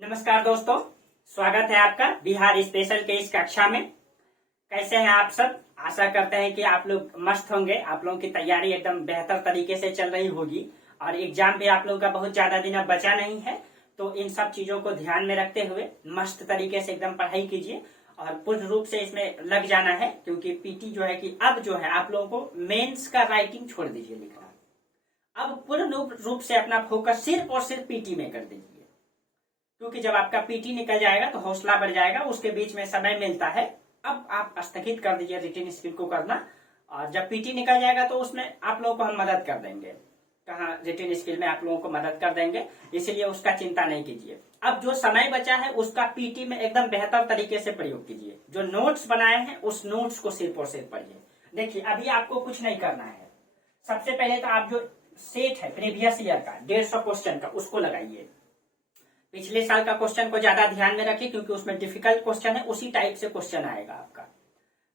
नमस्कार दोस्तों, स्वागत है आपका बिहार स्पेशल के इस कक्षा में। कैसे हैं आप सब? आशा करते हैं कि आप लोग मस्त होंगे। आप लोगों की तैयारी एकदम बेहतर तरीके से चल रही होगी और एग्जाम भी आप लोगों का बहुत ज्यादा दिन अब बचा नहीं है। तो इन सब चीजों को ध्यान में रखते हुए मस्त तरीके से एकदम पढ़ाई कीजिए और पूर्ण रूप से इसमें लग जाना है, क्योंकि पीटी जो है कि अब जो है आप लोगों को मेंस का राइटिंग छोड़ दीजिए लिखना। अब पूर्ण रूप से अपना फोकस सिर्फ और सिर्फ पीटी में कर दीजिए, क्योंकि जब आपका पीटी निकल जाएगा तो हौसला बढ़ जाएगा। उसके बीच में समय मिलता है, अब आप स्थगित कर दीजिए रिटेन स्किल को करना। और जब पीटी निकल जाएगा तो उसमें आप लोगों को हम मदद कर देंगे। कहाँ रिटेन स्किल में आप लोगों को मदद कर देंगे, इसलिए उसका चिंता नहीं कीजिए। अब जो समय बचा है उसका पीटी में एकदम बेहतर तरीके से प्रयोग कीजिए। जो नोट्स बनाए हैं उस नोट्स को सिर्फ और सिर्फ पढ़िए। देखिए, अभी आपको कुछ नहीं करना है। सबसे पहले तो आप जो सेट है प्रीवियस ईयर का 150 क्वेश्चन का, उसको लगाइए। पिछले साल का क्वेश्चन को ज्यादा ध्यान में रखिए, क्योंकि उसमें डिफिकल्ट क्वेश्चन है, उसी टाइप से क्वेश्चन आएगा आपका।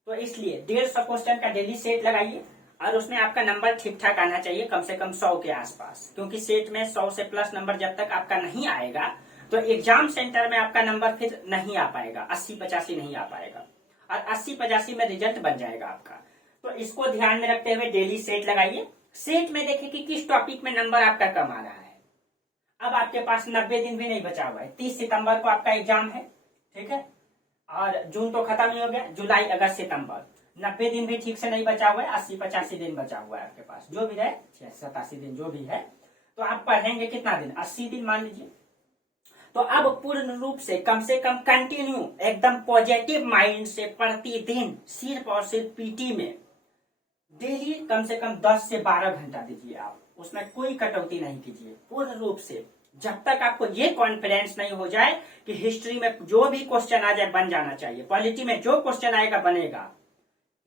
तो इसलिए 150 क्वेश्चन का डेली सेट लगाइए और उसमें आपका नंबर ठीक ठाक आना चाहिए, कम से कम 100 के आसपास। क्योंकि सेट में 100 से प्लस नंबर जब तक आपका नहीं आएगा तो एग्जाम सेंटर में आपका नंबर फिर नहीं आ पाएगा, 80-85 नहीं आ पाएगा और 80-85 में रिजल्ट बन जाएगा आपका। तो इसको ध्यान में रखते हुए डेली सेट लगाइए। सेट में देखिए कि किस टॉपिक में नंबर आपका कम आ रहा है। अब आपके पास 90 दिन भी नहीं बचा हुआ है। 30 सितंबर को आपका एग्जाम है, ठीक है, और जून तो खत्म ही हो गया, जुलाई अगस्त सितंबर 90 दिन भी ठीक से नहीं बचा हुआ है। 80-85 दिन बचा हुआ है आपके पास, जो भी है 87 दिन जो भी है। तो आप पढ़ेंगे कितना दिन? 80 दिन मान लीजिए। तो अब पूर्ण रूप से कम कंटिन्यू एकदम पॉजिटिव माइंड से प्रतिदिन सिर्फ और सिर्फ पीटी में डेली कम से कम 10 से 12 घंटा दीजिए। आप उसमें कोई कटौती नहीं कीजिए पूर्ण रूप से, जब तक आपको ये कॉन्फिडेंस नहीं हो जाए कि हिस्ट्री में जो भी क्वेश्चन आ जाए बन जाना चाहिए, पॉलिटी में जो क्वेश्चन आएगा बनेगा,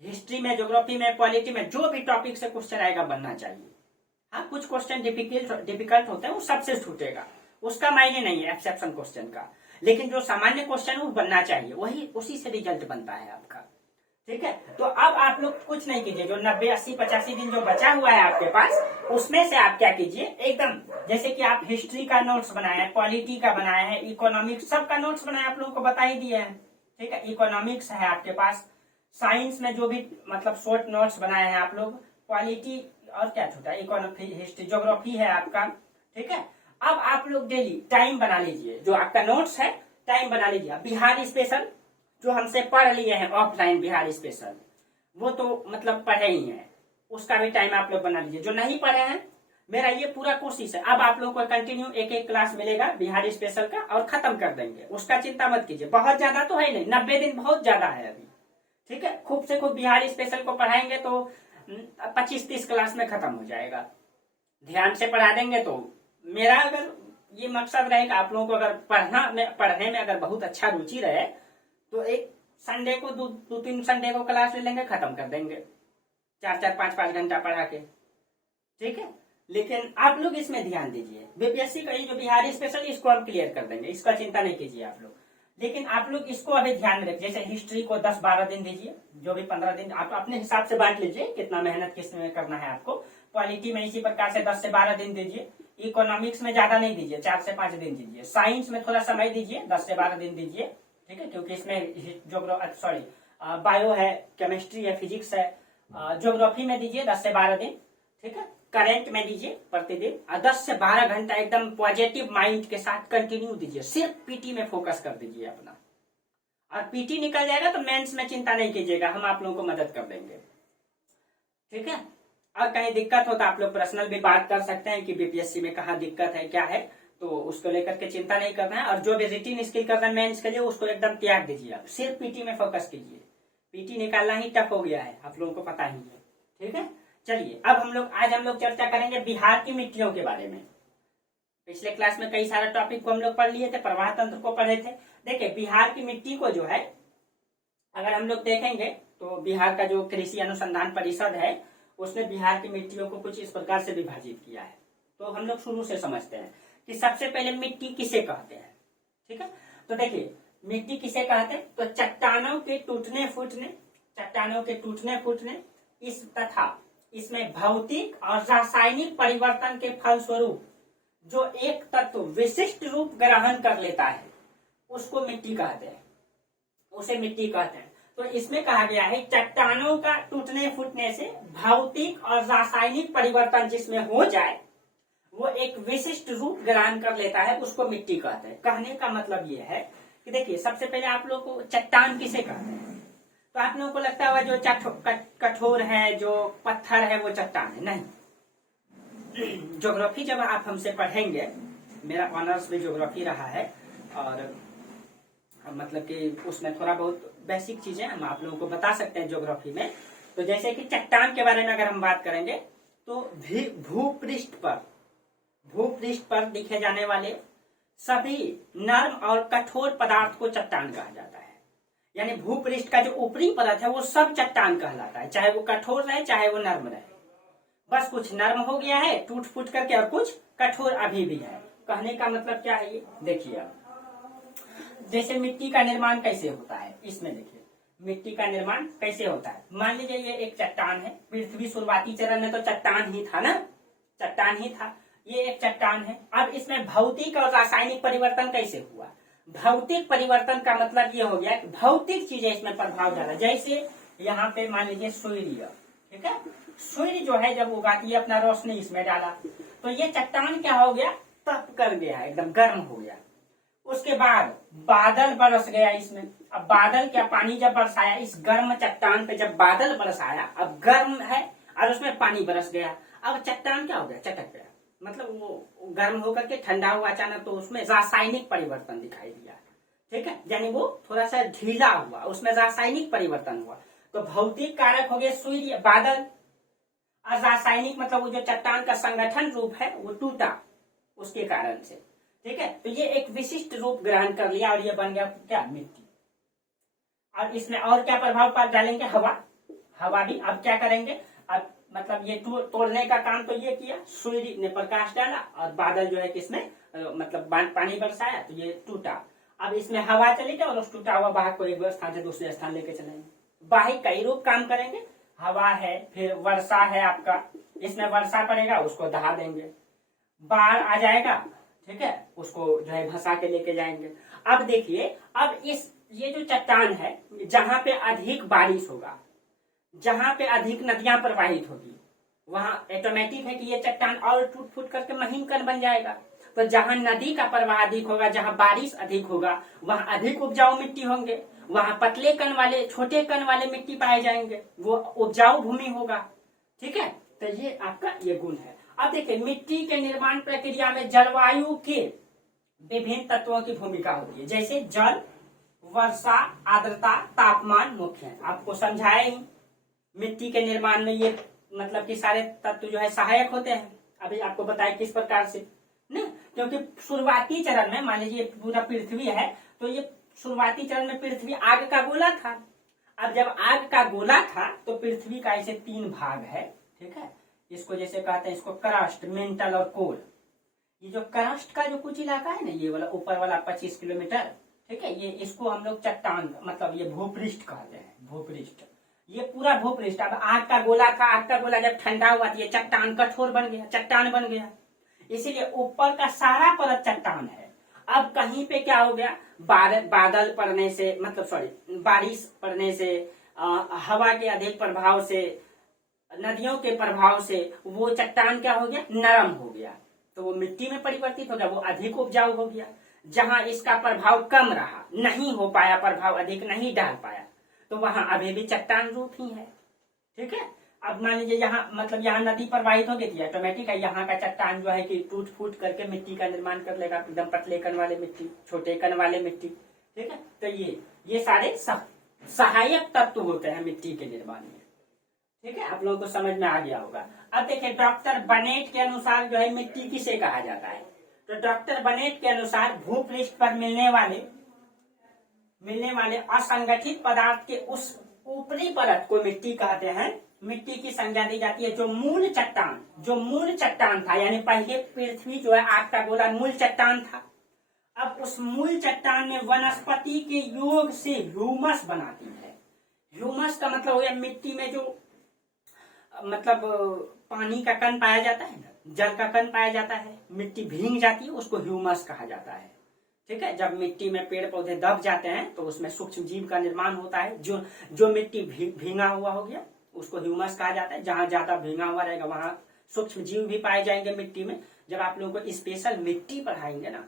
हिस्ट्री में, ज्योग्राफी में, पॉलिटी में जो भी टॉपिक से क्वेश्चन आएगा बनना चाहिए। हाँ, कुछ क्वेश्चन डिफिकल्ट होते हैं, वो सबसे छूटेगा, उसका मायने नहीं है एक्सेप्शन क्वेश्चन का। लेकिन जो सामान्य क्वेश्चन है वो बनना चाहिए, वही उसी से रिजल्ट बनता है आपका, ठीक है। तो अब आप लोग कुछ नहीं कीजिए। जो 90, 80, 85 दिन जो बचा हुआ है आपके पास, उसमें से आप क्या कीजिए, एकदम जैसे कि आप हिस्ट्री का नोट्स बनाए हैं, पॉलिटी का बनाया है, इकोनॉमिक्स, सबका नोट्स बनाए, आप लोगों को बता ही दिए हैं, ठीक है। इकोनॉमिक्स है आपके पास, साइंस में जो भी मतलब शॉर्ट नोट्स बनाए हैं आप लोग, पॉलिटी और क्या छूटा, इकोनॉमी, हिस्ट्री, ज्योग्राफी है आपका, ठीक है। अब आप लोग डेली टाइम बना लीजिए, जो आपका नोट्स है टाइम बना लीजिए। बिहार स्पेशल जो हमसे पढ़ लिए हैं ऑफलाइन बिहार स्पेशल, वो तो मतलब पढ़े ही हैं, उसका भी टाइम आप लोग बना लीजिए। जो नहीं पढ़े हैं, मेरा ये पूरा कोशिश है, अब आप लोग को कंटिन्यू एक क्लास मिलेगा बिहार स्पेशल का और खत्म कर देंगे, उसका चिंता मत कीजिए। बहुत ज्यादा तो है नहीं, 90 दिन बहुत ज्यादा है अभी, ठीक है। खूब से खूब बिहार स्पेशल को पढ़ाएंगे तो 25-30 क्लास में खत्म हो जाएगा। ध्यान से पढ़ा देंगे तो मेरा अगर ये मकसद रहेगा, आप लोगों को अगर पढ़ने में अगर बहुत अच्छा रुचि रहे तो एक संडे को 2-3 संडे को क्लास ले लेंगे, खत्म कर देंगे 4-4, 5-5 घंटा पढ़ा के, ठीक है। लेकिन आप लोग इसमें ध्यान दीजिए। बीपीएससी का ये जो बिहारी स्पेशल, इसको हम क्लियर कर देंगे, इसका चिंता नहीं कीजिए आप लोग। लेकिन आप लोग इसको अभी ध्यान में रखिए। जैसे हिस्ट्री को 10-12 दिन दीजिए, जो भी 15 दिन आप अपने हिसाब से बांट लीजिए, कितना मेहनत किस में करना है आपको। पॉलिटी में इसी प्रकार से 10 से 12 दिन दीजिए। इकोनॉमिक्स में ज्यादा नहीं दीजिए, 4 से 5 दिन दीजिए। साइंस में थोड़ा समय दीजिए, 10 से 12 दिन दीजिए, ठीक है, क्योंकि इसमें बायो है, केमिस्ट्री है, फिजिक्स है। ज्योग्राफी में दीजिए 10 से 12 दिन, ठीक है। करेंट में दीजिए प्रतिदिन 10 से 12 घंटा एकदम पॉजिटिव माइंड के साथ कंटिन्यू दीजिए। सिर्फ पीटी में फोकस कर दीजिए अपना, और पीटी निकल जाएगा तो मेंस में चिंता नहीं कीजिएगा, हम आप लोगों को मदद कर देंगे, ठीक है। और कहीं दिक्कत हो तो आप लोग पर्सनल भी बात कर सकते हैं कि बीपीएससी में कहाँ दिक्कत है, क्या है, तो उसको लेकर के चिंता नहीं करना है। और जो भी रिटेन स्किल करना है मेंस के लिए, उसको एकदम त्याग दीजिए, आप सिर्फ पीटी में फोकस कीजिए। पीटी निकालना ही टफ हो गया है, आप लोगों को पता ही है, ठीक है। चलिए, अब आज हम लोग चर्चा करेंगे बिहार की मिट्टियों के बारे में। पिछले क्लास में कई सारे टॉपिक को हम लोग पढ़ लिए थे, प्रवाह तंत्र को पढ़े थे। देखिए, बिहार की मिट्टी को जो है अगर हम लोग देखेंगे तो बिहार का जो कृषि अनुसंधान परिषद है, उसने बिहार की मिट्टियों को कुछ इस प्रकार से विभाजित किया है। तो हम लोग शुरू से समझते हैं कि सबसे पहले मिट्टी किसे कहते हैं, ठीक है। तो देखिए, मिट्टी किसे कहते हैं, तो चट्टानों के टूटने फूटने इस तथा इसमें भौतिक और रासायनिक परिवर्तन के फलस्वरूप जो एक तत्व विशिष्ट रूप ग्रहण कर लेता है उसको मिट्टी कहते हैं, उसे मिट्टी कहते हैं। तो इसमें कहा गया है चट्टानों का टूटने फूटने से भौतिक और रासायनिक परिवर्तन जिसमें हो जाए वो एक विशिष्ट रूप ग्रहण कर लेता है, उसको मिट्टी कहते हैं। कहने का मतलब ये है कि देखिए, सबसे पहले आप लोग को चट्टान किसे कहते हैं? तो आप लोगों को लगता है जो कठोर है, जो पत्थर है, वो चट्टान है। नहीं, ज्योग्राफी जब आप हमसे पढ़ेंगे, मेरा ऑनर्स भी ज्योग्राफी रहा है और मतलब कि उसमें थोड़ा बहुत बेसिक चीजें हम आप लोगों को बता सकते हैं ज्योग्राफी में। तो जैसे कि चट्टान के बारे में अगर हम बात करेंगे तो भूपृष्ठ पर दिखे जाने वाले सभी नर्म और कठोर पदार्थ को चट्टान कहा जाता है। यानी भूपृष्ठ का जो ऊपरी परत है वो सब चट्टान कहलाता है, चाहे वो कठोर रहे चाहे वो नर्म रहे। बस कुछ नर्म हो गया है टूट फूट करके और कुछ कठोर अभी भी है। कहने का मतलब क्या है, ये देखिए जैसे मिट्टी का निर्माण कैसे होता है, इसमें देखिए मिट्टी का निर्माण कैसे होता है। मान लीजिए ये एक चट्टान है, पृथ्वी शुरुआती चरण में तो चट्टान ही था ना, चट्टान ही था। ये एक चट्टान है। अब इसमें भौतिक और रासायनिक परिवर्तन कैसे हुआ? भौतिक परिवर्तन का मतलब ये हो गया कि भौतिक चीजें इसमें प्रभाव डाला। जैसे यहाँ पे मान लीजिए सूर्य, ठीक है, सूर्य जो है जब उगाती है अपना रोशनी इसमें डाला तो ये चट्टान क्या हो गया, तप कर गया, एकदम गर्म हो गया। उसके बाद बादल बरस गया इसमें। अब बादल क्या, पानी जब बरसाया इस गर्म चट्टान पे, जब बादल बरसाया, अब गर्म है और उसमें पानी बरस गया, अब चट्टान क्या हो गया, चटक गया। मतलब वो गर्म होकर के ठंडा हुआ अचानक, तो उसमें रासायनिक परिवर्तन दिखाई दिया, ठीक है, यानी वो थोड़ा सा ढीला हुआ, उसमें रासायनिक परिवर्तन हुआ। तो भौतिक कारक हो गए सूर्य, बादल, और रासायनिक मतलब वो जो चट्टान का संगठन रूप है वो टूटा उसके कारण से, ठीक है। तो ये एक विशिष्ट रूप ग्रहण कर लिया और ये बन गया क्या, मिट्टी। और इसमें और क्या प्रभाव डालेंगे, हवा भी। अब क्या करेंगे, अब मतलब ये तोड़ने का काम तो ये किया, सूर्य ने प्रकाश डाला और बादल जो है किसमें मतलब पानी बरसाया तो ये टूटा। अब इसमें हवा चलेगी और उस टूटा हुआ वाहक को एक स्थान से दूसरे स्थान लेके चलेंगे। वाहिक कई रूप काम करेंगे, हवा है, फिर वर्षा है आपका, इसमें वर्षा पड़ेगा उसको दहा देंगे, बाढ़ आ जाएगा, ठीक है, उसको जो है भसा के लेके जाएंगे। अब देखिए, अब ये जो चट्टान है, जहां पे अधिक बारिश होगा, जहां पे अधिक नदियां प्रवाहित होगी, वहां ऑटोमेटिक है कि ये चट्टान और टूट फूट करके महीन कण बन जाएगा। तो जहां नदी का प्रवाह अधिक होगा, जहां बारिश अधिक होगा, वहां अधिक उपजाऊ मिट्टी होंगे, वहां पतले कण वाले, छोटे कण वाले मिट्टी पाए जाएंगे, वो उपजाऊ भूमि होगा, ठीक है। तो ये आपका ये गुण है। अब देखिए, मिट्टी के निर्माण प्रक्रिया में जलवायु के विभिन्न तत्वों की भूमिका होती है। जैसे जल, वर्षा, आर्द्रता, तापमान मुख्य है। आपको समझाया ही, मिट्टी के निर्माण में ये मतलब कि सारे तत्व जो है सहायक होते हैं। अभी आपको बताया किस प्रकार से, नहीं, क्योंकि शुरुआती चरण में मान लीजिए पूरा पृथ्वी है, तो ये शुरुआती चरण में पृथ्वी आग का गोला था। अब जब आग का गोला था तो पृथ्वी का ऐसे 3 भाग है, ठीक है। इसको जैसे कहते हैं, इसको क्रस्ट, मेंटल और कोर। ये जो क्रस्ट का जो कुछ इलाका है ना, ये वाला ऊपर वाला 25 किलोमीटर, ठीक है, ये इसको हम लोग चट्टान मतलब ये भूपृष्ठ कहते हैं, भूपृष्ठ। ये पूरा भूपृष्ठ। अब आग का गोला था, आग का गोला जब ठंडा हुआ तो ये चट्टान कठोर बन गया, चट्टान बन गया, इसीलिए ऊपर का सारा परत चट्टान है। अब कहीं पे क्या हो गया, बादल पड़ने से, मतलब सॉरी, बारिश पड़ने से, हवा के अधिक प्रभाव से, नदियों के प्रभाव से वो चट्टान क्या हो गया, नरम हो गया, तो वो मिट्टी में परिवर्तित हो गया, वो अधिक उपजाऊ हो गया। जहां इसका प्रभाव कम रहा, नहीं हो पाया, प्रभाव अधिक नहीं डाल पाया, तो वहां अभी भी चट्टान रूप ही है, ठीक है। अब मान लीजिए यहाँ मतलब यहाँ नदी प्रवाहित हो गई थी, ऑटोमेटिक है यहाँ का चट्टान जो है कि टूट फूट करके मिट्टी का निर्माण कर लेगा, एकदम पतले कण वाले मिट्टी, छोटे कण वाले मिट्टी, ठीक है। तो ये सारे सहायक तत्व होते हैं मिट्टी के निर्माण में, ठीक है। आप लोगों को समझ में आ गया होगा। अब देखिए, डॉक्टर बनेट के अनुसार जो है मिट्टी किसे कहा जाता है, तो डॉक्टर बनेट के अनुसार भूपृष्ठ पर मिलने वाले असंगठित पदार्थ के उस ऊपरी परत को मिट्टी कहते हैं। मिट्टी की संज्ञा दी जाती है जो मूल चट्टान था, यानी पहले पृथ्वी जो है आग का गोला मूल चट्टान था। अब उस मूल चट्टान में वनस्पति के योग से ह्यूमस बनाती है। ह्यूमस का मतलब हो गया मिट्टी में जो मतलब पानी का कण पाया जाता है ना, जल का कण पाया जाता है, मिट्टी भींग जाती है, उसको ह्यूमस कहा जाता है। ठीक है, जब मिट्टी में पेड़ पौधे दब जाते हैं तो उसमें सूक्ष्म जीव का निर्माण होता है। जो मिट्टी भींगा हुआ हो गया उसको ह्यूमस कहा जाता है। जहां ज्यादा भींगा हुआ रहेगा वहां सूक्ष्म जीव भी पाए जाएंगे मिट्टी में। जब आप लोगों को स्पेशल मिट्टी पढ़ाएंगे ना,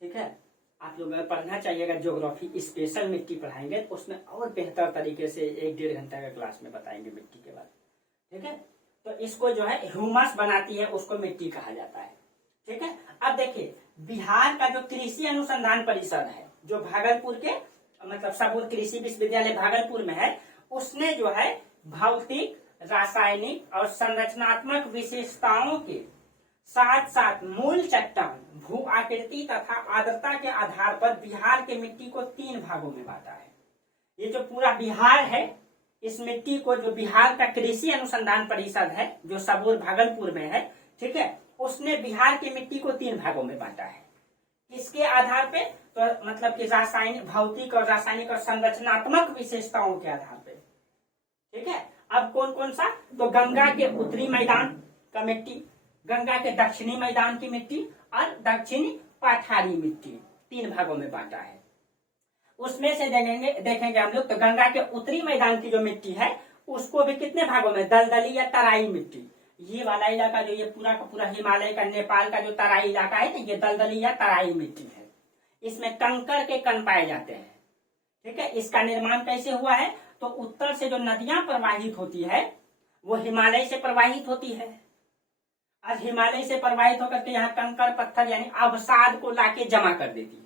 ठीक है, आप लोगों को पढ़ना चाहिएगा ज्योग्राफी, स्पेशल मिट्टी पढ़ाएंगे तो उसमें और बेहतर तरीके से 1-1.5 घंटा का क्लास में बताएंगे मिट्टी के बारे में। ठीक है, तो इसको जो है ह्यूमस बनाती है, उसको मिट्टी कहा जाता है। ठीक है, अब देखिए बिहार का जो कृषि अनुसंधान परिषद है, जो भागलपुर के मतलब सबूर कृषि विश्वविद्यालय भागलपुर में है, उसने जो है भौतिक, रासायनिक और संरचनात्मक विशेषताओं के साथ साथ मूल चट्टान, भू आकृति तथा आर्द्रता के आधार पर बिहार के मिट्टी को 3 भागों में बांटा है। ये जो पूरा बिहार है, इस मिट्टी को जो बिहार का कृषि अनुसंधान परिषद है जो सबूर भागलपुर में है, ठीक है, उसने बिहार की मिट्टी को 3 भागों में बांटा है। किसके आधार पे? तो मतलब कि रासायनिक, भौतिक और रासायनिक और संरचनात्मक विशेषताओं के आधार पे। ठीक है, अब कौन कौन सा? तो गंगा के उत्तरी मैदान का मिट्टी, गंगा के दक्षिणी मैदान की मिट्टी और दक्षिणी पठारी मिट्टी, 3 भागों में बांटा है। उसमें से देखेंगे हम लोग तो गंगा के उत्तरी मैदान की जो मिट्टी है उसको भी कितने भागों में? दलदली या तराई मिट्टी। ये वाला इलाका जो ये पूरा का पूरा हिमालय का, नेपाल का जो तराई इलाका है, तो ये दलदली या तराई मिट्टी है। इसमें कंकड़ के कण पाए जाते हैं। ठीक है, इसका निर्माण कैसे हुआ है? तो उत्तर से जो नदियां प्रवाहित होती है वो हिमालय से प्रवाहित होती है। आज हिमालय से प्रवाहित होकर के यहाँ कंकड़ पत्थर यानी अवसाद को लाके जमा कर देती है।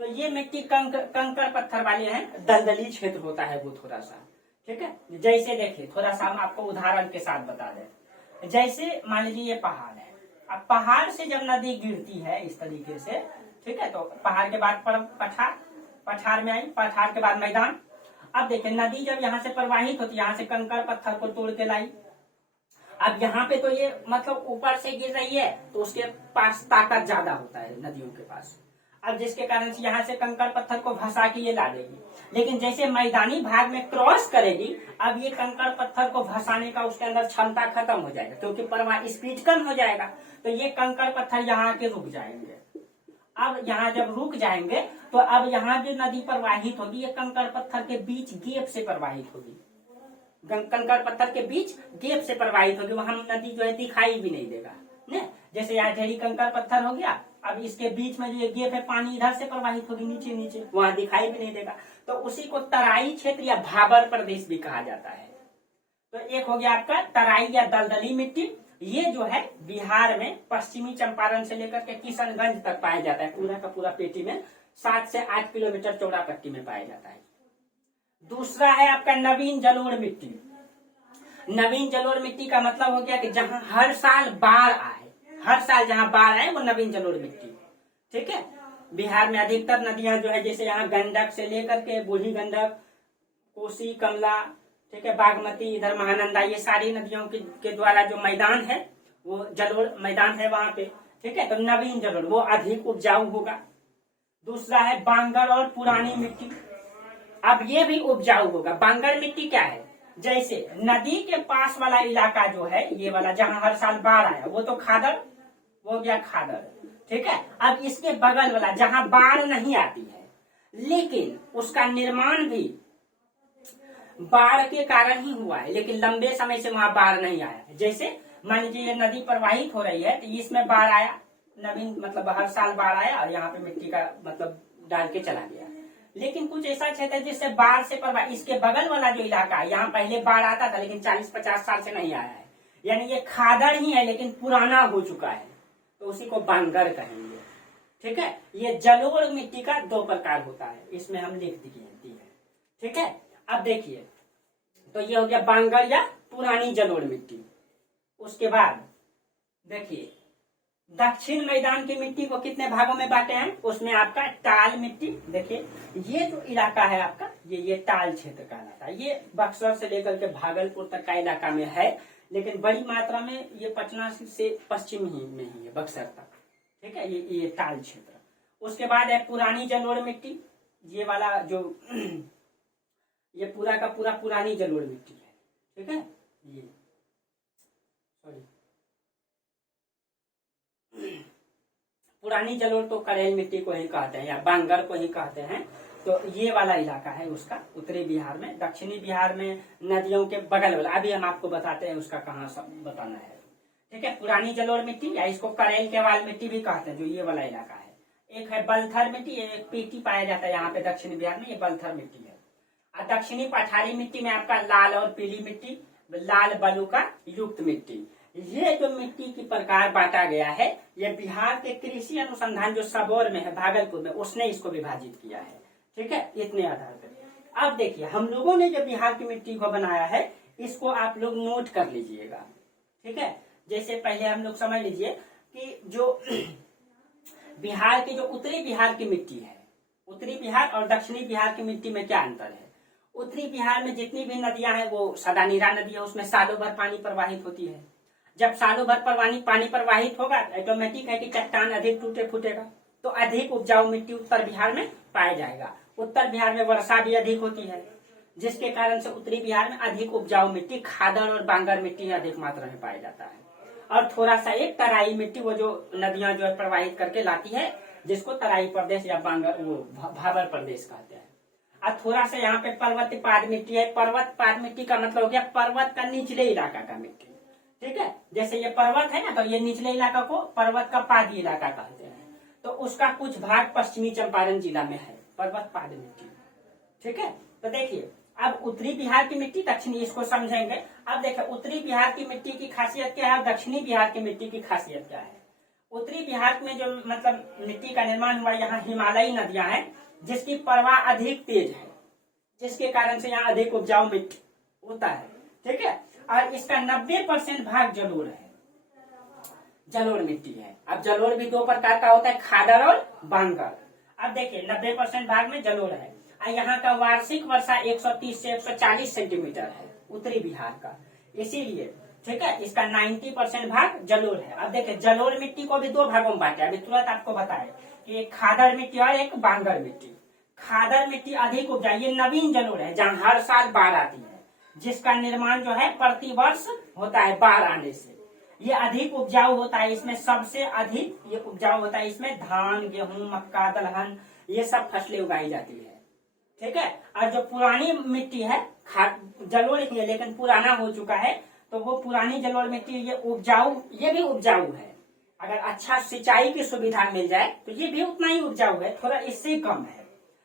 तो ये मिट्टी कंकड़ पत्थर वाले हैं, दलदली क्षेत्र होता है वो थोड़ा सा। ठीक है, जैसे देखिए थोड़ा सा हम आपको उदाहरण के साथ बता दें। जैसे मान लीजिए ये पहाड़ है, अब पहाड़ से जब नदी गिरती है इस तरीके से, ठीक है, तो पहाड़ के बाद पठार, पठार में आई, पठार के बाद मैदान। अब देखिए नदी जब यहाँ से प्रवाहित होती है, यहाँ से कंकड़ पत्थर को तोड़ के लाई, अब यहाँ पे तो ये मतलब ऊपर से गिर रही है तो उसके पास ताकत ज्यादा होता है नदियों के पास। अब जिसके कारण से यहाँ से कंकड़ पत्थर को भसा के ये ला देगी, लेकिन जैसे मैदानी भाग में क्रॉस करेगी, अब ये कंकड़ पत्थर को भसाने का उसके अंदर क्षमता खत्म हो जाएगा, क्योंकि प्रवाह स्पीड कम हो जाएगा। तो ये कंकड़ पत्थर यहाँ आके रुक जाएंगे। अब यहाँ जब रुक जाएंगे तो अब यहाँ जो नदी प्रवाहित होगी ये कंकड़ पत्थर के बीच गैप से प्रवाहित होगी, कंकड़ पत्थर के बीच गैप से प्रवाहित होगी। वहां नदी जो है दिखाई भी नहीं देगा ने? जैसे यहाँ ढेरी कंकड़ पत्थर हो गया, अब इसके बीच में जो ये गैप है पानी इधर से प्रवाहित होगी नीचे नीचे, वहां दिखाई भी नहीं देगा। तो उसी को तराई क्षेत्र या भाबर प्रदेश भी कहा जाता है। तो एक हो गया आपका तराई या दलदली मिट्टी। ये जो है बिहार में पश्चिमी चंपारण से लेकर के किशनगंज तक पाया जाता है। पूरा का पूरा पेटी में 7 से 8 किलोमीटर चौड़ा पट्टी में पाया जाता है। दूसरा है आपका नवीन जलोढ़ मिट्टी। नवीन जलोढ़ मिट्टी का मतलब हो गया कि जहां हर साल बाढ़ आए, हर साल जहां बाढ़ आए वो नवीन जलोढ़ मिट्टी। ठीक है, बिहार में अधिकतर नदियां जो है जैसे यहाँ गंडक से लेकर के बूढ़ी गंडक, कोसी, कमला, ठीक है, बागमती, इधर महानंदा, ये सारी नदियों के द्वारा जो मैदान है वो जलोढ़ मैदान है वहां पे। ठीक है, तो नवीन जलोढ़ वो अधिक उपजाऊ होगा। दूसरा है बांगर और पुरानी मिट्टी। अब ये भी उपजाऊ होगा। बांगर मिट्टी क्या है? जैसे नदी के पास वाला इलाका जो है ये वाला जहां हर साल बाढ़ आया वो तो खादर, वो हो गया खादर। ठीक है, अब इसके बगल वाला जहां बाढ़ नहीं आती है लेकिन उसका निर्माण भी बाढ़ के कारण ही हुआ है, लेकिन लंबे समय से वहां बाढ़ नहीं आया है। जैसे मान लीजिए ये नदी प्रवाहित हो रही है तो इसमें बाढ़ आया, नवीन मतलब हर साल बाढ़ आया और यहाँ पे मिट्टी का मतलब डाल के चला गया। लेकिन कुछ ऐसा क्षेत्र है जिससे बाढ़ से प्रभावित, इसके बगल वाला जो इलाका है यहाँ पहले बाढ़ आता था लेकिन 40-50 साल से नहीं आया है, यानी ये खादड़ ही है लेकिन पुराना हो चुका है, तो उसी को बांगर कहेंगे। ठीक है, ये जलोढ़ मिट्टी का 2 प्रकार होता है, इसमें हम लिख दिए हैं। ठीक है, अब देखिए तो ये हो गया बांगर या पुरानी जलोढ़ मिट्टी। उसके बाद देखिए दक्षिण मैदान की मिट्टी को कितने भागों में बांटे हैं? उसमें आपका टाल मिट्टी। देखिए ये जो इलाका है आपका ये टाल क्षेत्र कहलाता है। ये बक्सर से लेकर के भागलपुर तक का इलाका में है, लेकिन बड़ी मात्रा में ये पटना से पश्चिम ही में ही है, बक्सर तक। ठीक है, ये टाल क्षेत्र। उसके बाद है पुरानी जलोढ़ मिट्टी। ये वाला जो ये पूरा का पूरा पुरानी जलोढ़ मिट्टी है। ठीक है, ये सॉरी पुरानी जलोढ़ तो करेल मिट्टी को ही कहते हैं या बांगर को ही कहते हैं। तो ये वाला इलाका है उसका, उत्तरी बिहार में। दक्षिणी बिहार में नदियों के बगल वाला, अभी हम आपको बताते हैं उसका कहाँ सब बताना है। ठीक है, पुरानी जलोढ़ मिट्टी या इसको करेल केवाल मिट्टी भी कहते हैं, जो ये वाला इलाका है। एक है बलथर मिट्टी, एक पीटी पाया जाता है यहाँ पे दक्षिणी बिहार में, ये बलथर मिट्टी है। और दक्षिणी पठारी मिट्टी में आपका लाल और पीली मिट्टी, लाल बलुका युक्त मिट्टी। ये जो मिट्टी की प्रकार बांटा गया है, ये बिहार के कृषि अनुसंधान जो सबौर में है भागलपुर में, उसने इसको विभाजित किया है। ठीक है, इतने आधार पर। अब देखिए हम लोगों ने जो बिहार की मिट्टी को बनाया है, इसको आप लोग नोट कर लीजिएगा। ठीक है, जैसे पहले हम लोग समझ लीजिए कि जो बिहार की जो उत्तरी बिहार की मिट्टी है, उत्तरी बिहार और दक्षिणी बिहार की मिट्टी में क्या अंतर है। उत्तरी बिहार में जितनी भी नदियां हैं वो सदानीरा नदी है, उसमें सालों भर पानी प्रवाहित होती है। जब सालों भर पानी प्रवाहित होगा, ऑटोमेटिक है कि चट्टान अधिक टूटे फूटेगा, तो अधिक उपजाऊ मिट्टी उत्तर बिहार में पाया जाएगा। उत्तर बिहार में वर्षा भी अधिक होती है, जिसके कारण से उत्तरी बिहार में अधिक उपजाऊ मिट्टी, खादड़ और बांगर मिट्टी अधिक मात्रा में पाया जाता है। और थोड़ा सा एक तराई मिट्टी, वो जो नदियां जो है प्रवाहित करके लाती है, जिसको तराई प्रदेश या बांगर वो भाबर प्रदेश कहते हैं। और थोड़ा सा यहाँ पे पर्वत पाद मिट्टी है। पर्वत पाद मिट्टी का मतलब हो गया पर्वत का निचले इलाका का मिट्टी। ठीक है, जैसे ये पर्वत है ना, तो ये निचले इलाका को पर्वत का पादी इलाका कहते हैं। तो उसका कुछ भाग पश्चिमी चंपारण जिला में है पर्वत पाद मिट्टी। ठीक है, तो देखिए अब उत्तरी बिहार की मिट्टी, दक्षिणी, इसको समझेंगे। अब देखिए उत्तरी बिहार की मिट्टी की खासियत क्या है और दक्षिणी बिहार की मिट्टी की खासियत क्या है। उत्तरी बिहार में जो मतलब मिट्टी का निर्माण हुआ, यहाँ हिमालयी नदियां हैं जिसकी प्रवाह अधिक तेज है, जिसके कारण से यहाँ अधिक उपजाऊ मिट्टी होता है। ठीक है, और इसका 90% भाग जलोढ़ है, जलोढ़ मिट्टी है। अब जलोढ़ भी दो प्रकार का होता है, खादड़ और बांगर। अब देखिए 90% भाग में जलोढ़ है। यहाँ का वार्षिक वर्षा 130 से 140 सेंटीमीटर है उत्तरी बिहार का, इसीलिए। ठीक है, इसका 90% भाग जलोढ़ है। अब देखिए जलोढ़ मिट्टी को भी दो भागों में बांटा है, अभी तुरंत आपको बताए कि एक खादड़ मिट्टी और एक बांगर मिट्टी। खादड़ मिट्टी अधिक उपजाऊ, ये नवीन जलोढ़ है जहाँ हर साल बाढ़ आती है, जिसका निर्माण जो है प्रति वर्ष होता है बाढ़ आने से। ये अधिक उपजाऊ होता है, इसमें सबसे अधिक ये उपजाऊ होता है। इसमें धान, गेहूं, मक्का, दलहन, ये सब फसलें उगाई जाती है। ठीक है, और जो पुरानी मिट्टी है, जलोढ़ ही है लेकिन पुराना हो चुका है, तो वो पुरानी जलोढ़ मिट्टी ये उपजाऊ, ये भी उपजाऊ है। अगर अच्छा सिंचाई की सुविधा मिल जाए तो ये भी उतना ही उपजाऊ है, थोड़ा इससे कम है।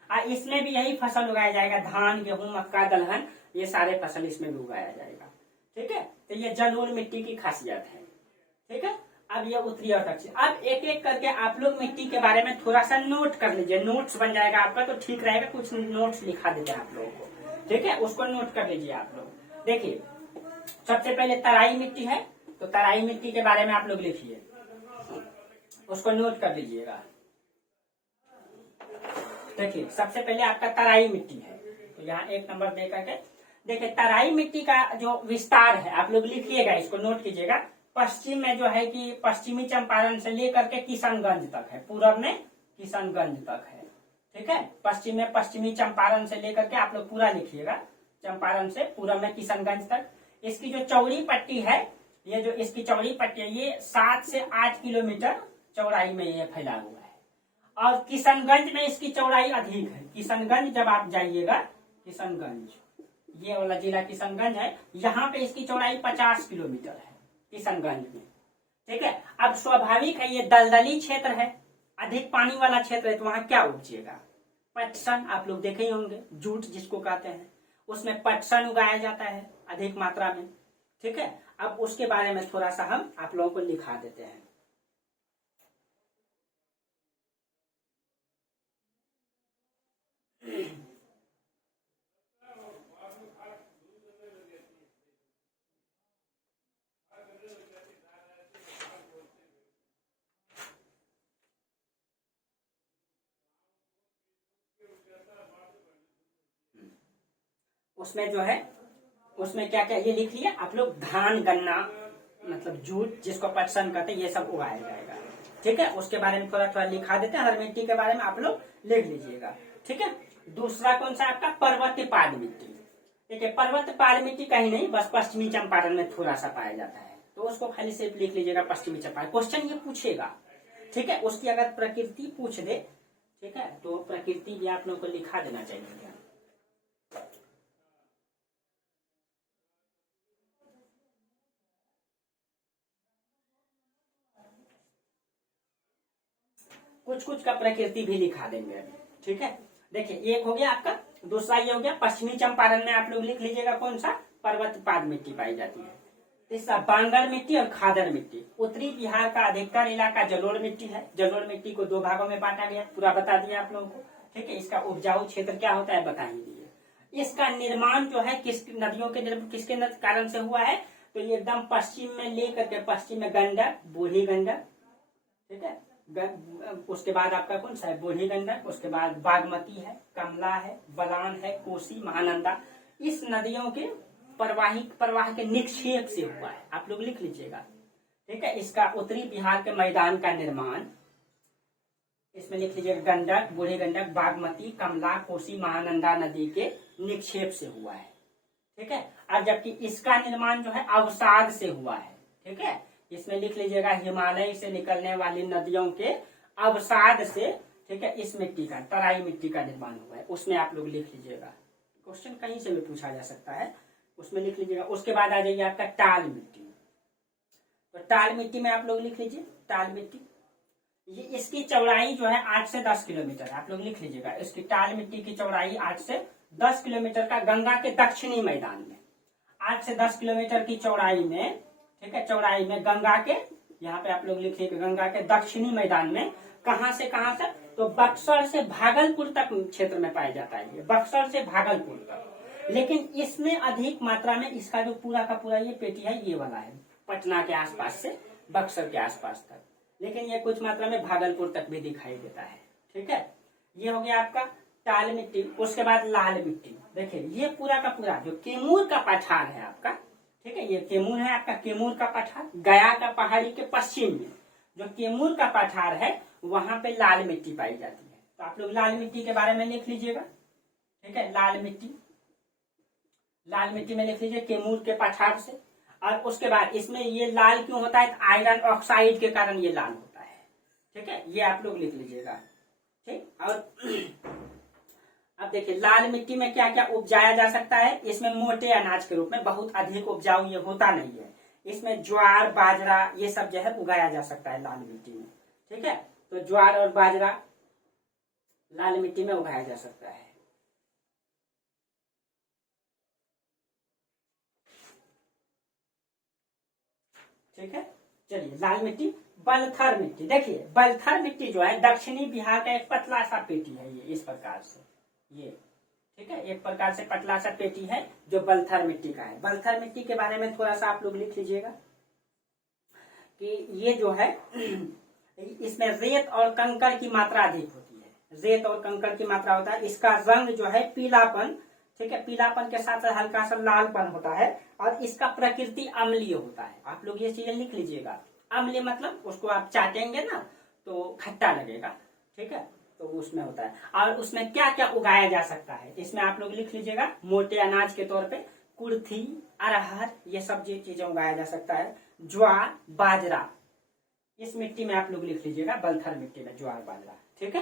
और इसमें भी यही फसल उगाया जाएगा, धान, गेहूं, मक्का, दलहन, ये सारे फसल इसमें भी उगाया जाएगा। ठीक है, तो ये जलोढ़ मिट्टी की खासियत है। ठीक है, अब ये उत्तरी और दक्षिण। अब एक एक करके आप लोग मिट्टी के बारे में थोड़ा सा नोट कर लीजिए, नोट्स बन जाएगा आपका तो ठीक रहेगा। कुछ नोट्स लिखा देते हैं आप लोगों को। ठीक है, उसको नोट कर लीजिए आप लोग। देखिए सबसे पहले तराई मिट्टी है, तो तराई मिट्टी के बारे में आप लोग लिखिए, उसको नोट कर लीजिएगा। देखिए सबसे पहले आपका तराई मिट्टी है, तो यहाँ 1 नंबर दे करके देखिए तराई मिट्टी का जो विस्तार है आप लोग लिखिएगा, इसको नोट कीजिएगा। पश्चिम में जो है कि पश्चिमी चंपारण से लेकर के किशनगंज तक है, पूरब में किशनगंज तक है। ठीक है, पश्चिम में पश्चिमी चंपारण से लेकर के आप लोग पूरा लिखिएगा, चंपारण से पूरब में किशनगंज तक। इसकी जो चौड़ी पट्टी है, ये जो इसकी चौड़ी पट्टी है, ये 7 से 8 किलोमीटर चौड़ाई में ये फैला हुआ है। और किशनगंज में इसकी चौड़ाई अधिक है। किशनगंज जब आप जाइएगा, किशनगंज, ये वाला जिला किशनगंज है, यहाँ पे इसकी चौड़ाई 50 किलोमीटर है किशनगंज में। ठीक है, अब स्वाभाविक है ये दलदली क्षेत्र है, अधिक पानी वाला क्षेत्र है, तो वहां क्या उपजिएगा, पटसन। आप लोग देखे ही होंगे, जूट जिसको कहते हैं, उसमें पटसन उगाया जाता है अधिक मात्रा में। ठीक है, अब उसके बारे में थोड़ा सा हम आप लोगों को लिखा देते हैं। उसमें जो है, उसमें क्या क्या ये लिख लिया आप लोग, धान, गन्ना, मतलब जूट जिसको पटसन कहते हैं, ये सब उगाया जाएगा। ठीक है, उसके बारे में थोड़ा थोड़ा लिखा देते हैं, हर मिट्टी के बारे में आप लोग लिख लीजिएगा। ठीक है, दूसरा कौन सा आपका, पर्वत पाद मिट्टी। देखिए पर्वत पाद मिट्टी कहीं नहीं, बस पश्चिमी चंपारण में थोड़ा सा पाया जाता है, तो उसको खाली सिर्फ लिख लीजिएगा पश्चिमी चंपारण। क्वेश्चन ये पूछेगा ठीक है, उसकी अगर प्रकृति पूछ दे, ठीक है, तो प्रकृति भी आप लोगों को लिखा देना चाहिए। कुछ कुछ का प्रकृति भी लिखा देंगे अभी, ठीक है। देखिए एक हो गया आपका, दूसरा ये हो गया पश्चिमी चंपारण में आप लोग लिख लीजिएगा कौन सा, पर्वतपाद मिट्टी पाई जाती है। तीसरा बांगर मिट्टी और खादर मिट्टी। उत्तरी बिहार का अधिकतर इलाका जलोढ़ मिट्टी है। जलोढ़ मिट्टी को दो भागों में बांटा गया, पूरा बता दिया आप लोगों को, ठीक है। इसका उपजाऊ क्षेत्र क्या होता है बता ही दिए। इसका निर्माण जो है किस नदियों के किसके कारण से हुआ है, तो ये एकदम पश्चिम में लेकर के, पश्चिम में गंडक, बूढ़ी गंडक, ठीक है, उसके बाद आपका कौन सा है, बूढ़ी गंडक, उसके बाद बागमती है, कमला है, बलान है, कोसी, महानंदा। इस नदियों के प्रवाह के निक्षेप से हुआ है, आप लोग लिख लीजिएगा, ठीक है। इसका उत्तरी बिहार के मैदान का निर्माण, इसमें लिख लीजिएगा गंडक, बूढ़ी गंडक, बागमती, कमला, कोसी, महानंदा नदी के निक्षेप से हुआ है, ठीक है। और जबकि इसका निर्माण जो है अवसाद से हुआ है, ठीक है। इसमें लिख लीजिएगा हिमालय से निकलने वाली नदियों के अवसाद से, ठीक है, इस मिट्टी का, तराई मिट्टी का निर्माण हुआ है। उसमें आप लोग लिख लीजिएगा, क्वेश्चन कहीं से भी पूछा जा सकता है, उसमें लिख लीजिएगा। उसके बाद आ जाइए आपका टाल मिट्टी। तो टाल मिट्टी में आप लोग लिख लीजिए टाल मिट्टी, ये इसकी चौड़ाई जो है 8 से 10 किलोमीटर, आप लोग लिख लीजिएगा। इसकी टाल मिट्टी की चौड़ाई 8 से 10 किलोमीटर का, गंगा के दक्षिणी मैदान में 8 से 10 किलोमीटर की चौड़ाई में, ठीक है, चौड़ाई में गंगा के, यहाँ पे आप लोग लिखिए गंगा के दक्षिणी मैदान में, कहां से कहां तक, तो बक्सर से भागलपुर तक क्षेत्र में पाया जाता है। ये बक्सर से भागलपुर तक, लेकिन इसमें अधिक मात्रा में इसका जो पूरा का पूरा ये पेटी है, ये वाला है पटना के आसपास से बक्सर के आसपास तक, लेकिन ये कुछ मात्रा में भागलपुर तक भी दिखाई देता है, ठीक है। ये हो गया आपका टाल मिट्टी। उसके बाद लाल मिट्टी, देखिए ये पूरा का पूरा जो कैमूर का पठार है आपका, ठीक है, ये कैमूर है आपका, कैमूर का पठार, गया का पहाड़ी के पश्चिम में जो कैमूर का पठार है, वहां पे लाल मिट्टी पाई जाती है। तो आप लोग लाल मिट्टी के बारे में लिख लीजिएगा, ठीक है। लाल मिट्टी, लाल मिट्टी में लिख लीजिए कैमूर के पठार से। और उसके बाद इसमें ये लाल क्यों होता है, आयरन ऑक्साइड के कारण ये लाल होता है, ठीक है, ये आप लोग लिख लीजिएगा, ठीक। और अब देखिए लाल मिट्टी में क्या क्या उपजाया जा सकता है। इसमें मोटे अनाज के रूप में, बहुत अधिक उपजाऊ ये होता नहीं है, इसमें ज्वार, बाजरा, ये सब जो है उगाया जा सकता है लाल मिट्टी में, ठीक है। तो ज्वार और बाजरा लाल मिट्टी में उगाया जा सकता है, ठीक है। चलिए लाल मिट्टी। बलथर मिट्टी, देखिए बलथर मिट्टी जो है दक्षिणी बिहार का एक पतला सा पेटी है, ये इस प्रकार से, ये ठीक है, एक प्रकार से पतला सा पेटी है जो बलथर मिट्टी का है। बलथर मिट्टी के बारे में थोड़ा सा आप लोग लिख लीजिएगा कि ये जो है इसमें रेत और कंकड़ की मात्रा अधिक होती है, रेत और कंकड़ की मात्रा होता है। इसका रंग जो है पीलापन, ठीक है, पीलापन के साथ हल्का सा लालपन होता है, और इसका प्रकृति अम्लीय होता है। आप लोग ये चीजें लिख लीजिएगा। अम्लीय मतलब उसको आप चाटेंगे ना तो खट्टा लगेगा, ठीक है, तो उसमें होता है। और उसमें क्या क्या उगाया जा सकता है, इसमें आप लोग लिख लीजिएगा मोटे अनाज के तौर पे कुर्थी, अरहर, ये सब चीजें उगाया जा सकता है। ज्वार, बाजरा, इस मिट्टी में आप लोग लिख लीजिएगा, बलथर मिट्टी में ज्वार, बाजरा, ठीक है।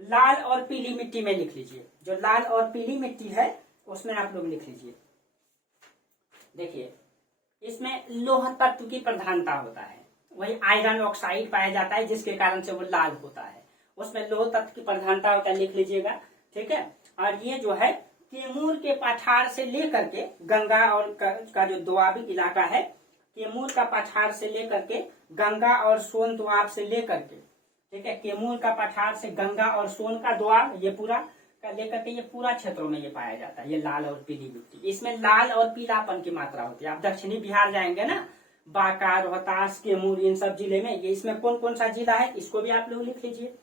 लाल और पीली मिट्टी में लिख लीजिए, जो लाल और पीली मिट्टी है उसमें आप लोग लिख लीजिए। देखिए इसमें लोह तत्व की प्रधानता होता है, वही आयरन ऑक्साइड पाया जाता है जिसके कारण से वो लाल होता है, उसमें लोह तत्व की प्रधानता होता है, लिख लीजिएगा, ठीक है। और ये जो है कैमूर के पठार से लेकर के गंगा और का जो दोआबी इलाका है, कैमूर का पठार से लेकर के गंगा और सोन दोआब से लेकर के, ठीक है, कैमूर का पठार से गंगा और सोन का दोआब, ये पूरा का लेकर के ये पूरा क्षेत्रों में ये पाया जाता है, ये लाल और पीली मिट्टी। इसमें लाल और पीलापन की मात्रा होती है। आप दक्षिणी बिहार जाएंगे ना, बांका, रोहतास, कैमूर, इन सब जिले में, ये इसमें कौन कौन सा जिला है इसको भी आप लोग लिख लीजिए।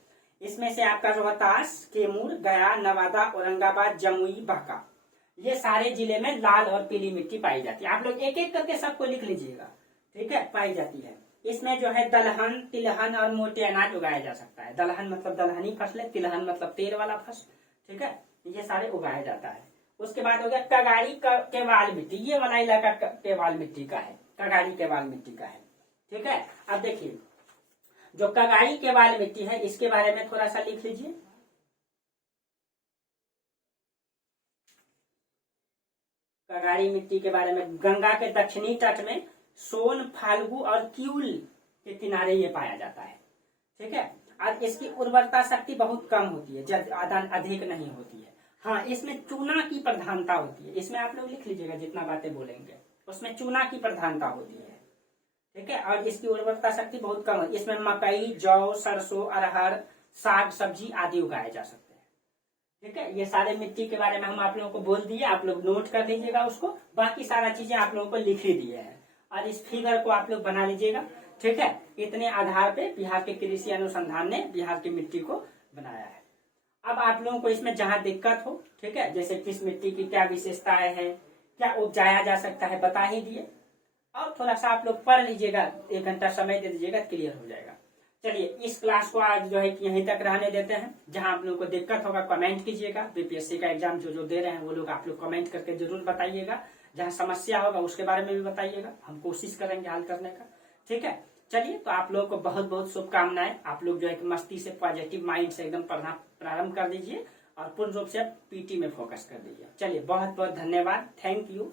इसमें से आपका रोहतास, कैमूर, गया, नवादा, औरंगाबाद, जमुई, बांका, ये सारे जिले में लाल और पीली मिट्टी पाई जाती है। आप लोग एक एक करके सबको लिख लीजिएगा, ठीक है, पाई जाती है। इसमें जो है दलहन, तिलहन और मोटे अनाज उगाया जा सकता है। दलहन मतलब दलहनी फसलें, तिलहन मतलब तेल वाला फसल, ठीक है, ये सारे उगाया जाता है। उसके बाद हो गया कगाड़ी केवाल मिट्टी, ये वाला इलाका केवाल मिट्टी का है, कगाड़ी केवाल मिट्टी का है, ठीक है। अब देखिए जो कगाड़ी के वाली मिट्टी है इसके बारे में थोड़ा सा लिख लीजिए। कगाड़ी मिट्टी के बारे में, गंगा के दक्षिणी तट में सोन, फाल्गु और क्यूल के किनारे ये पाया जाता है। ठीक है, और इसकी उर्वरता शक्ति बहुत कम होती है, ज्यादा अधिक नहीं होती है। हाँ, इसमें चूना की प्रधानता होती है। इसमें आप लोग लिख लीजिएगा, जितना बातें बोलेंगे उसमें चूना की प्रधानता होती है। ठीक है, और इसकी उर्वरता शक्ति बहुत कम है। इसमें मकई, जौ, सरसों, अरहर, साग सब्जी आदि उगाए जा सकते हैं। ठीक है, ये सारे मिट्टी के बारे में हम आप लोगों को बोल दिए, आप लोग नोट कर लीजिएगा उसको। बाकी सारा चीजें आप लोगों को लिख ही दिए है, और इस फिगर को आप लोग बना लीजिएगा। ठीक है, इतने आधार पे बिहार के कृषि अनुसंधान ने बिहार की मिट्टी को बनाया है। अब आप लोगों को इसमें जहां दिक्कत हो, ठीक है, जैसे किस मिट्टी की क्या विशेषताएं है, क्या उपजाया जा सकता है, बता ही दिए। और थोड़ा सा आप लोग पढ़ लीजिएगा, 1 घंटा समय दे दीजिएगा, क्लियर हो जाएगा। चलिए, इस क्लास को आज जो है यहीं तक रहने देते हैं। जहां आप लोगों को दिक्कत होगा कमेंट कीजिएगा। बीपीएससी का एग्जाम जो दे रहे हैं वो लोग आप लोग कमेंट करके जरूर बताइएगा। जहां समस्या होगा उसके बारे में भी बताइएगा, हम कोशिश करेंगे हल करने का। ठीक है, चलिए, तो आप लोगों को बहुत बहुत शुभकामनाएं। आप लोग जो है मस्ती से, पॉजिटिव माइंड से एकदम पढ़ना प्रारंभ कर दीजिए और पूर्ण रूप से पीटी में फोकस कर दीजिए। चलिए, बहुत बहुत धन्यवाद, थैंक यू।